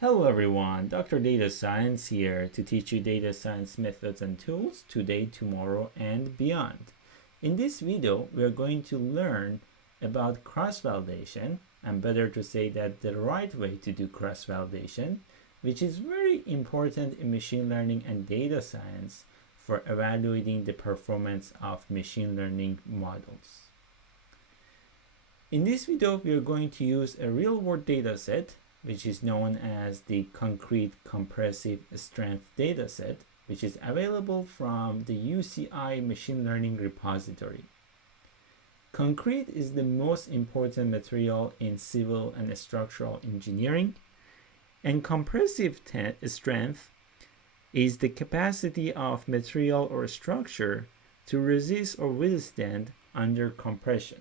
Hello everyone, Dr. Data Science here to teach you data science methods and tools today, tomorrow, and beyond. In this video, we are going to learn about cross-validation, and better to say that the right way to do cross-validation, which is very important in machine learning and data science for evaluating the performance of machine learning models. In this video, we are going to use a real-world data set which is known as the concrete compressive strength dataset, which is available from the UCI machine learning repository. Concrete is the most important material in civil and structural engineering, and compressive strength is the capacity of material or structure to resist or withstand under compression.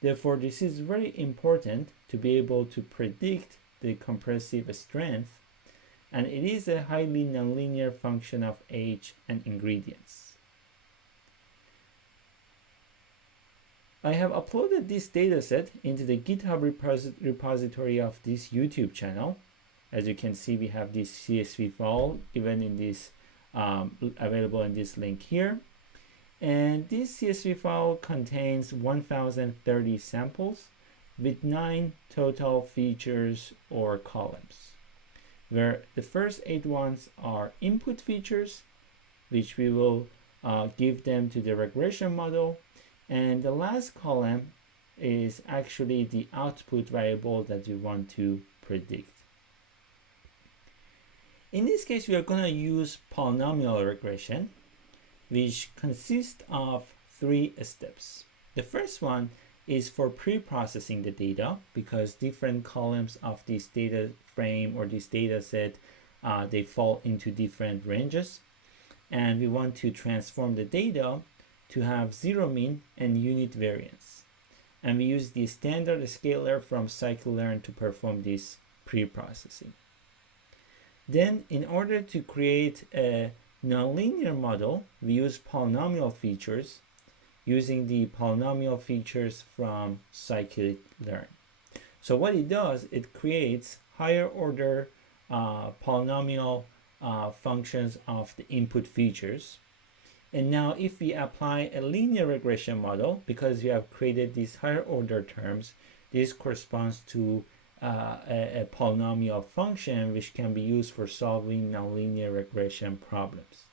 Therefore, this is very important to be able to predict the compressive strength, and it is a highly nonlinear function of age and ingredients. I have uploaded this dataset into the GitHub repository of this YouTube channel. As you can see, we have this CSV file even in this available in this link here. And this CSV file contains 1030 samples with 9 total features or columns, where the first 8 ones are input features, which we will give them to the regression model, and the last column is actually the output variable that we want to predict. In this case, we are going to use polynomial regression, which consists of 3 steps. The first one is for pre-processing the data, because different columns of this data frame or this data set, they fall into different ranges. And we want to transform the data to have zero mean and unit variance. And we use the standard sklearn from sklearn to perform this pre-processing. Then, in order to create a nonlinear model, we use polynomial features using the polynomial features from sklearn. So what it does, it creates higher order polynomial functions of the input features. And now if we apply a linear regression model, because we have created these higher order terms, this corresponds to a polynomial function which can be used for solving nonlinear regression problems.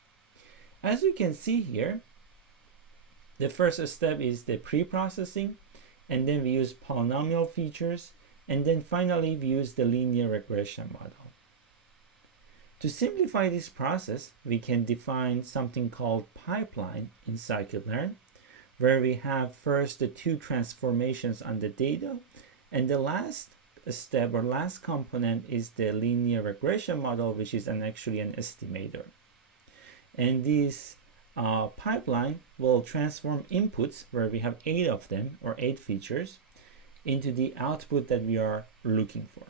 As you can see here, the first step is the pre-processing, and then we use polynomial features, and then finally we use the linear regression model. To simplify this process, we can define something called pipeline in sklearn, where we have first the 2 transformations on the data, and the last step or last component is the linear regression model, which is actually an estimator. And this pipeline will transform inputs, where we have 8 of them or 8 features, into the output that we are looking for.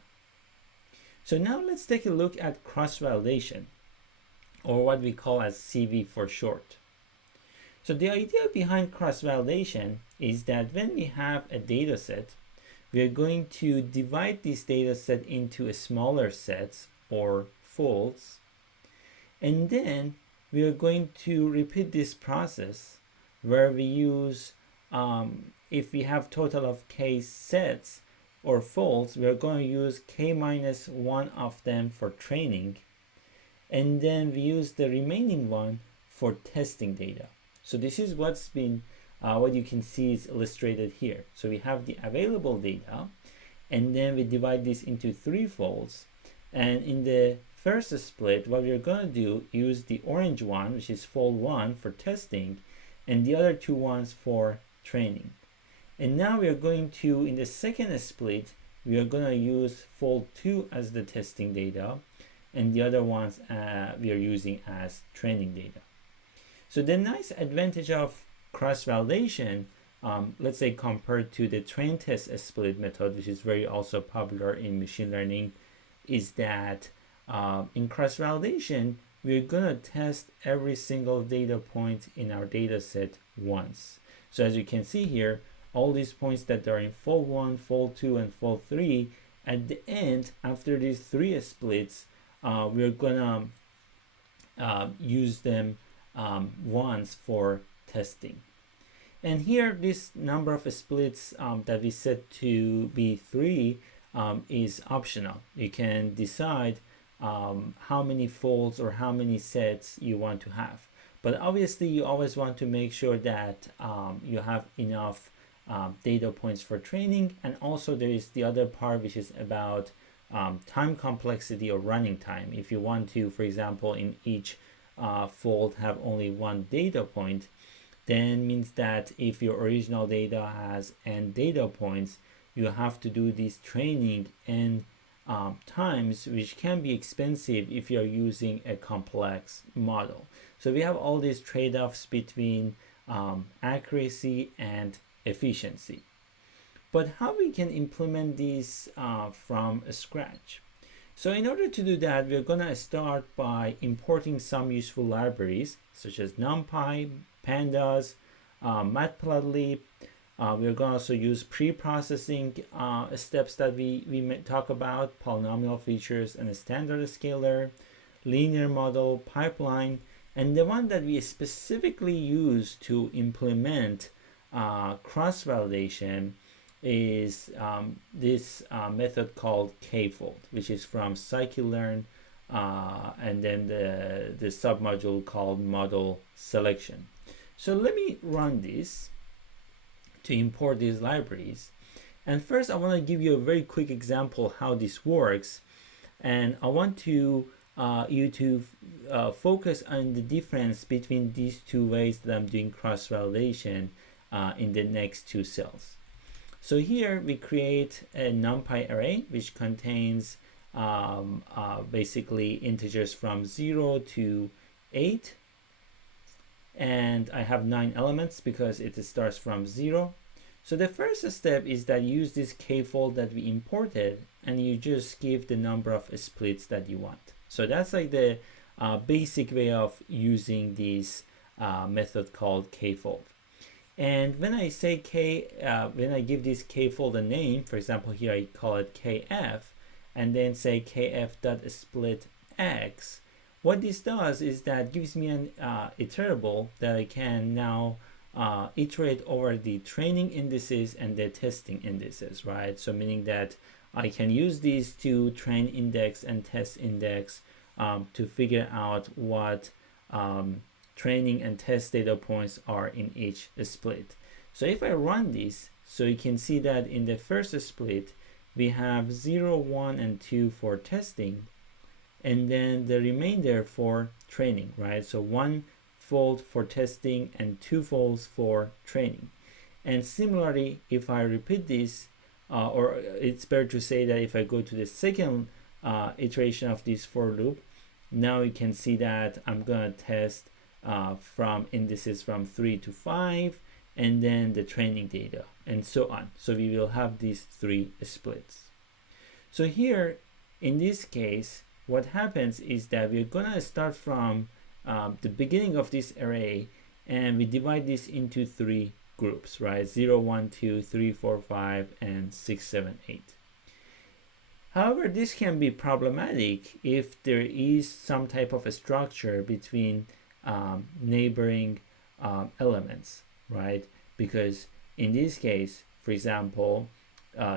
So now let's take a look at cross-validation, or what we call as CV for short. So the idea behind cross-validation is that when we have a data set, we are going to divide this data set into smaller sets or folds, and then we are going to repeat this process where we use, if we have total of k sets or folds, we are going to use k-1 of them for training, and then we use the remaining one for testing data. So this is what's been what you can see is illustrated here. So we have the available data, and then we divide this into 3 folds. And in the first split, what we're going to do, use the orange one, which is fold 1 for testing, and the other 2 ones for training. And now we are going to, in the second split, we are going to use fold 2 as the testing data, and the other ones we are using as training data. So the nice advantage of cross-validation, let's say compared to the train test split method, which is very also popular in machine learning, is that in cross-validation, we're going to test every single data point in our data set once. So as you can see here, all these points that are in fold 1, fold 2, and fold 3, at the end, after these 3 splits, we're gonna use them once for testing. And here, this number of splits that we set to be 3 is optional. You can decide how many folds or how many sets you want to have. But obviously, you always want to make sure that you have enough data points for training. And also, there is the other part, which is about time complexity or running time. If you want to, for example, in each fold have only 1 data point, then means that if your original data has n data points, you have to do this training n times, which can be expensive if you're using a complex model. So we have all these trade-offs between accuracy and efficiency. But how we can implement these from scratch? So in order to do that, we're gonna start by importing some useful libraries such as NumPy, Pandas, Matplotlib. We're going to also use pre-processing steps that we talk about, polynomial features and a standard scaler, linear model, pipeline, and the one that we specifically use to implement cross-validation is this method called KFold, which is from sklearn, and then the submodule called model selection. So let me run this to import these libraries. And first, I want to give you a very quick example how this works. And I want you to focus on the difference between these 2 ways that I'm doing cross-validation in the next 2 cells. So here we create a NumPy array, which contains basically integers from 0 to 8. And I have 9 elements because it starts from 0. So the first step is that you use this KFold that we imported, and you just give the number of splits that you want. So that's like the basic way of using this method called KFold. And when I say when I give this KFold a name, for example, here I call it KF, and then say KF.split x, what this does is that gives me an iterable that I can now iterate over the training indices and the testing indices, right? So meaning that I can use these to train index and test index to figure out what training and test data points are in each split. So if I run this, so you can see that in the first split, we have 0, 1, and 2 for testing, and then the remainder for training, right? So 1 fold for testing and 2 folds for training. And similarly, if I repeat this, or it's better to say that if I go to the second iteration of this for loop, now you can see that I'm gonna test from indices from 3 to 5, and then the training data, and so on. So we will have these 3 splits. So here, in this case, what happens is that we're gonna start from the beginning of this array, and we divide this into 3 groups, right? 0, 1, 2, 3, 4, 5, and 6, 7, 8. However, this can be problematic if there is some type of a structure between neighboring elements, right? Because in this case, for example,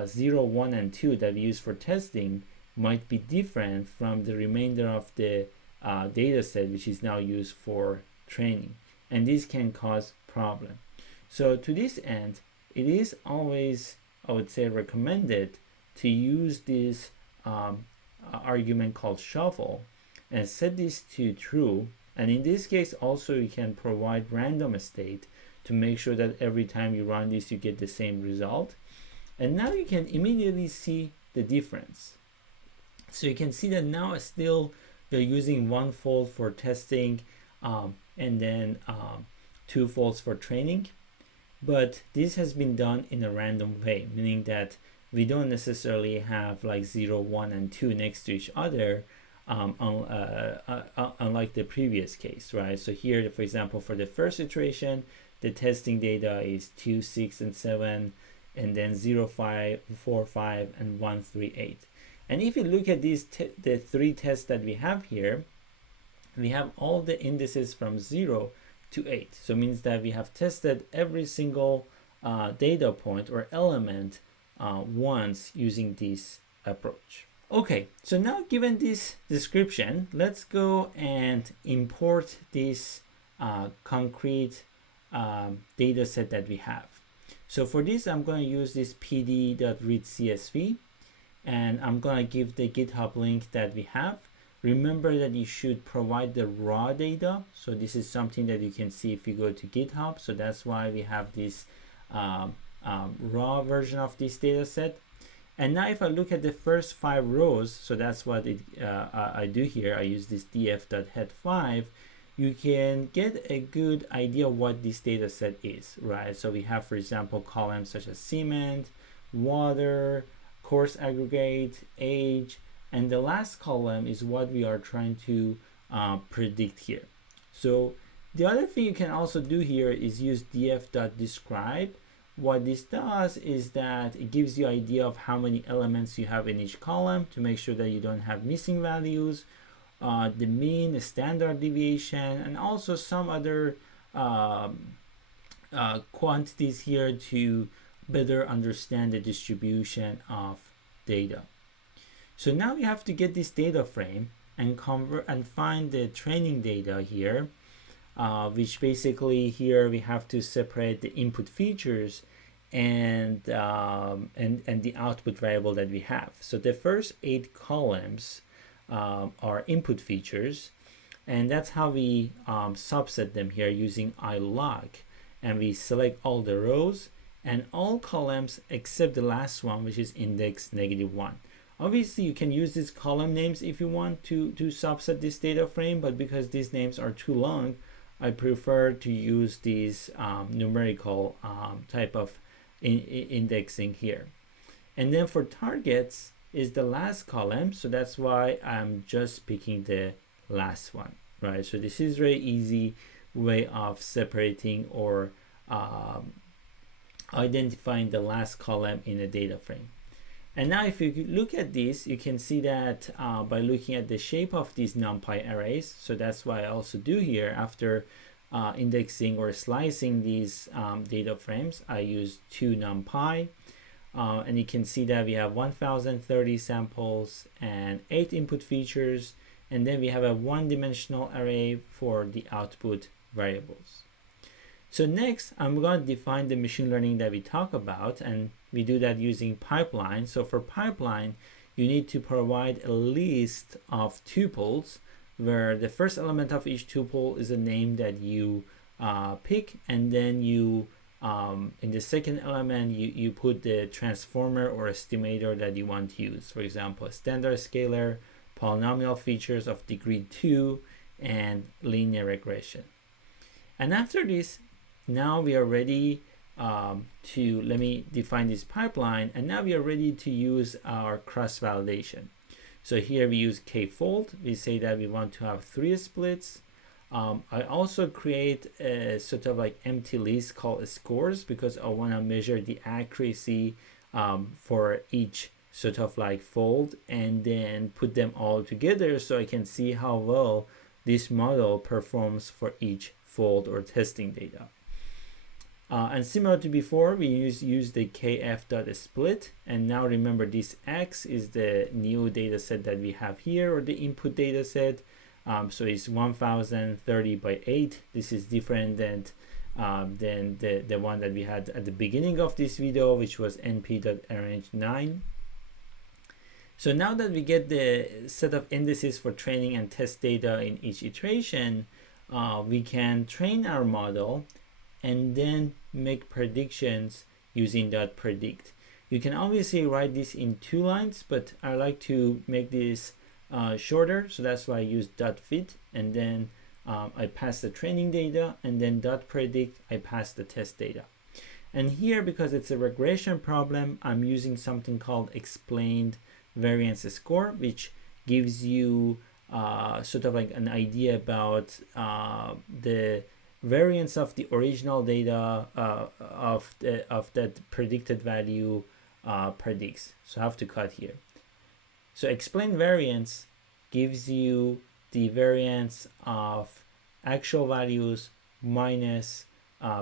0, 1, and 2 that we use for testing might be different from the remainder of the data set, which is now used for training. And this can cause problem. So to this end, it is always, I would say, recommended to use this argument called shuffle and set this to true. And in this case, also you can provide random state to make sure that every time you run this, you get the same result. And now you can immediately see the difference. So you can see that now still they're using 1 fold for testing and then 2 folds for training. But this has been done in a random way, meaning that we don't necessarily have like 0, 1, and 2 next to each other, unlike the previous case, right? So here, for example, for the first iteration, the testing data is 2, 6, and 7, and then 0, 5, 4, 5, and 1, 3, 8. And if you look at these the three tests that we have here, we have all the indices from 0 to 8. So it means that we have tested every single data point or element once using this approach. Okay, so now given this description, let's go and import this concrete data set that we have. So for this, I'm going to use this pd.readcsv, and I'm going to give the GitHub link that we have. Remember that you should provide the raw data. So this is something that you can see if you go to GitHub. So that's why we have this raw version of this data set. And now if I look at the first 5 rows, so that's what I do here. I use this df.head5. You can get a good idea of what this data set is, right? So we have, for example, columns such as cement, water, coarse aggregate, age, and the last column is what we are trying to predict here. So the other thing you can also do here is use df.describe. What this does is that it gives you an idea of how many elements you have in each column to make sure that you don't have missing values, the mean, the standard deviation, and also some other quantities here to better understand the distribution of data. So now we have to get this data frame and convert and find the training data here, which basically here we have to separate the input features and the output variable that we have. So the first 8 columns are input features, and that's how we subset them here using ilog, and we select all the rows and all columns except the last one, which is index -1. Obviously you can use these column names if you want to subset this data frame, but because these names are too long, I prefer to use these numerical type of indexing here. And then for targets is the last column, so that's why I'm just picking the last one, right? So this is very easy way of separating or identifying the last column in a data frame. And now if you look at this, you can see that by looking at the shape of these NumPy arrays, so that's what I also do here after indexing or slicing these data frames, I use 2 NumPy. And you can see that we have 1030 samples and 8 input features, and then we have a one-dimensional array for the output variables. So next, I'm going to define the machine learning that we talk about, and we do that using pipeline. So for pipeline, you need to provide a list of tuples where the first element of each tuple is a name that you pick, and then you in the second element you put the transformer or estimator that you want to use. For example, a standard scalar, polynomial features of degree 2, and linear regression. And after this, now we are ready to, let me define this pipeline, and now we are ready to use our cross validation. So here we use KFold. We say that we want to have 3 splits. I also create a sort of like empty list called scores because I want to measure the accuracy for each sort of like fold, and then put them all together so I can see how well this model performs for each fold or testing data. And similar to before, we use the kf.split, and now remember this x is the new data set that we have here, or the input data set. So it's 1030 by 8. This is different than the one that we had at the beginning of this video, which was np.arrange9. So now that we get the set of indices for training and test data in each iteration, we can train our model and then make predictions using .predict. You can obviously write this in 2 lines, but I like to make this shorter, so that's why I use .fit, and then I pass the training data, and then .predict, I pass the test data. And here, because it's a regression problem, I'm using something called explained variance score, which gives you sort of like an idea about the variance of the original data of that predicted value predicts. So I have to cut here. So explain variance gives you the variance of actual values minus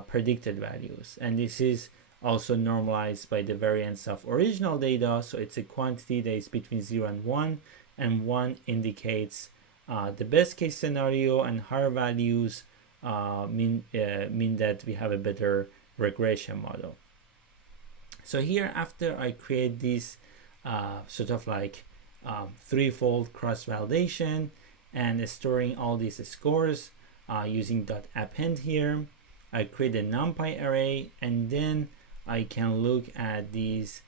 predicted values, and this is also normalized by the variance of original data. So it's a quantity that is between 0 and 1 indicates the best case scenario, and higher values mean that we have a better regression model. So here, after I create this sort of like threefold cross-validation and storing all these scores using .append here, I create a NumPy array, and then I can look at these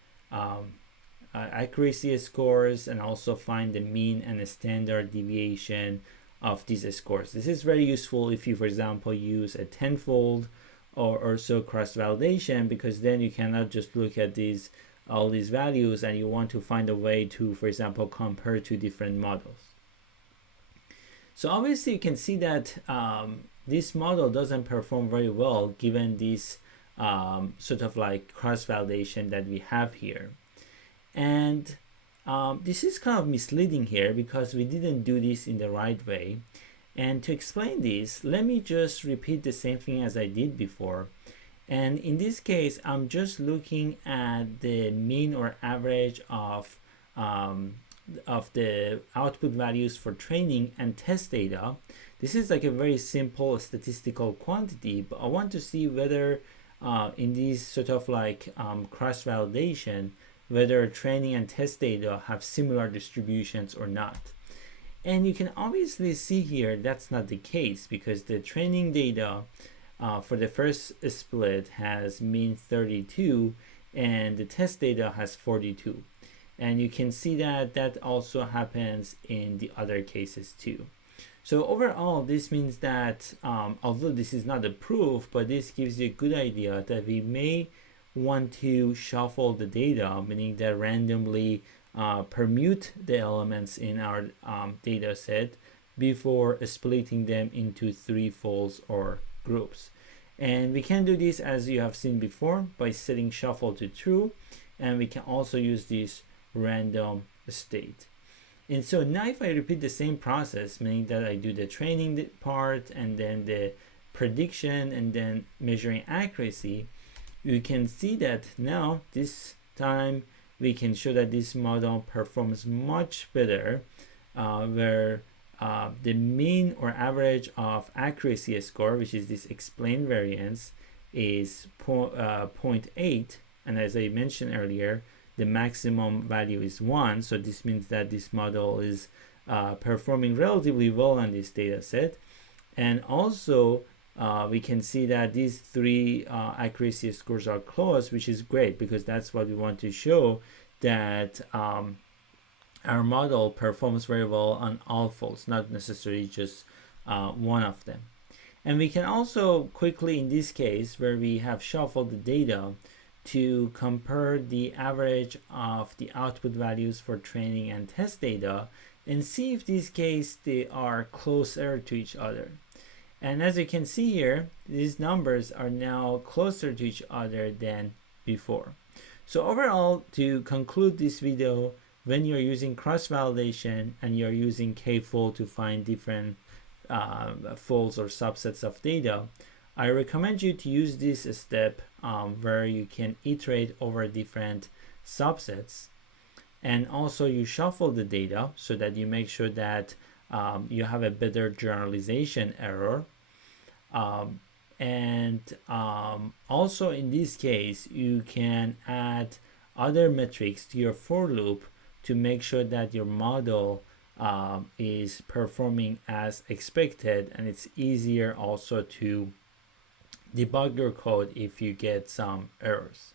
accuracy scores and also find the mean and the standard deviation of these scores. This is very useful if you, for example, use a tenfold or so cross-validation, because then you cannot just look at all these values and you want to find a way to, for example, compare two different models. So obviously you can see that this model doesn't perform very well given this sort of like cross-validation that we have here. And this is kind of misleading here because we didn't do this in the right way. And to explain this, let me just repeat the same thing as I did before. And in this case, I'm just looking at the mean or average of the output values for training and test data. This is like a very simple statistical quantity, but I want to see whether in these sort of like cross-validation, whether training and test data have similar distributions or not. And you can obviously see here that's not the case, because the training data for the first split has mean 32 and the test data has 42. And you can see that that also happens in the other cases too. So overall, this means that although this is not a proof, but this gives you a good idea that we may want to shuffle the data, meaning that randomly permute the elements in our data set before splitting them into threefolds or groups. And we can do this, as you have seen before, by setting shuffle to true, and we can also use this random state. And so now if I repeat the same process, meaning that I do the training part and then the prediction and then measuring accuracy, you can see that now this time we can show that this model performs much better, where the mean or average of accuracy score, which is this explained variance, is 0.8, and as I mentioned earlier, the maximum value is 1. So this means that this model is performing relatively well on this data set. And also we can see that these three accuracy scores are close, which is great, because that's what we want to show, that our model performs very well on all folds, not necessarily just one of them. And we can also quickly, in this case, where we have shuffled the data, to compare the average of the output values for training and test data and see if this case they are closer to each other. And as you can see here, these numbers are now closer to each other than before. So overall, to conclude this video, when you're using cross-validation and you're using KFold to find different folds or subsets of data, I recommend you to use this step where you can iterate over different subsets, and also you shuffle the data so that you make sure that you have a better generalization error. Also in this case, you can add other metrics to your for loop to make sure that your model is performing as expected, and it's easier also to debug your code if you get some errors.